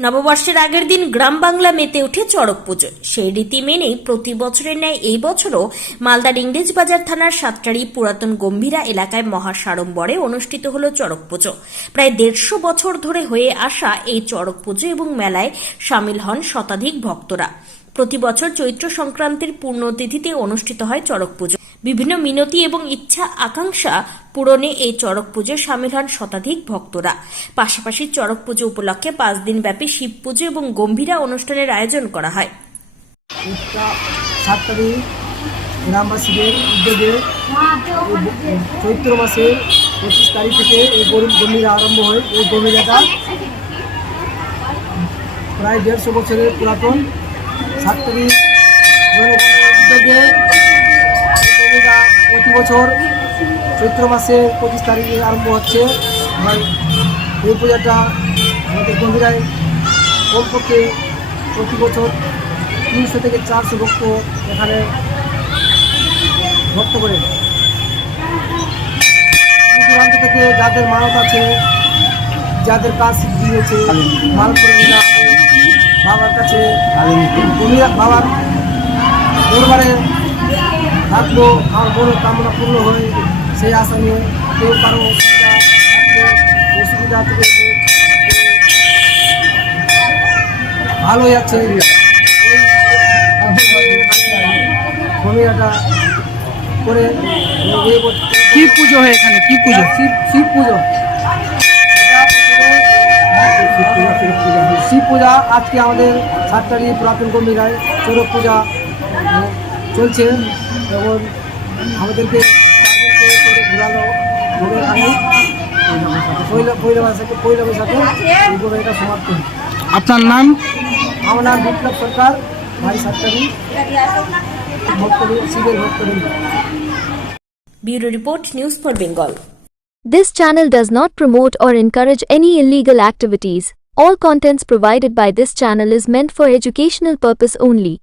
নববর্ষের আগের দিন গ্রাম বাংলা মেতে ওঠে চড়ক পুজো। সেই রীতি মেনেই প্রতি বছরের ন্যায় এই বছরও মালদার ইংরেজ বাজার থানার সাতটারি পুরাতন গম্ভীরা এলাকায় মহাসাড়ম্বরে অনুষ্ঠিত হল চড়ক পুজো। প্রায় দেড়শো বছর ধরে হয়ে আসা এই চড়ক পুজো এবং মেলায় সামিল হন শতাধিক ভক্তরা। প্রতি বছর চৈত্র সংক্রান্তির পূর্ণতিথিতে অনুষ্ঠিত হয় চড়ক পুজো। বিভিন্ন মিনতি এবং ইচ্ছা, আকাঙ্ক্ষা পূরণে এই চড়ক পুজোয় সামিল হন শতাধিক ভক্তরা। পাশাপাশি চড়ক পুজো উপলক্ষে পাঁচ দিন ব্যাপী শিব পুজো এবং গম্ভীরা অনুষ্ঠানের আয়োজন করা হয়। গ্রামবাসীদের উদ্যোগে চৈত্র মাসের পঁচিশ তারিখ থেকে এই গরুর গম্ভীরা আরম্ভ হয়। এই গম্ভীরাটা প্রায় দেড়শো বছরের পুরাতন। জনগণের উদ্যোগে বছর চৈত্র মাসে পঁচিশ তারিখে আরম্ভ হচ্ছে। এবং এই পূজাটা আমাদের গম্ভীরায় কমপক্ষে প্রতি বছর তিনশো থেকে চারশো ভক্ত এখানে ভক্ত করে। দূরান্ত থেকে যাদের মানত আছে, যাদের কাজ সিদ্ধি হয়েছে বাবার কাছে বাবার দরবারে থাকব আমার বড় কামনা পূর্ণ হয়ে সেই আশা নিয়ে কেউ কারও অসুবিধা থাকলে অসুবিধা থেকে ভালোই আছে। ভূমিকাটা করে এই বছর- কি পুজো হয় এখানে? কি পুজো? শিব শিব পুজো। শিব পূজা আজকে আমাদের সাতটারি পুরাতন গম্ভীরায় চড়ক পূজা। চলছে এবং আমাদেরকে চারজনকে করে ঘুরালো ঘুরে আনি পয়লা পয়লা বৈশাখে পয়লা বৈশাখে এইভাবে এটা সমাপ্ত হয়। আপনার নাম আমার নাম বিপ্লব সরকার ভাই সাতটারি ভক্তবৃন্দ শিবের ভক্তবৃন্দ bureau report news for Bengal This channel does not promote or encourage any illegal activities. All contents provided by this channel is meant for educational purpose only.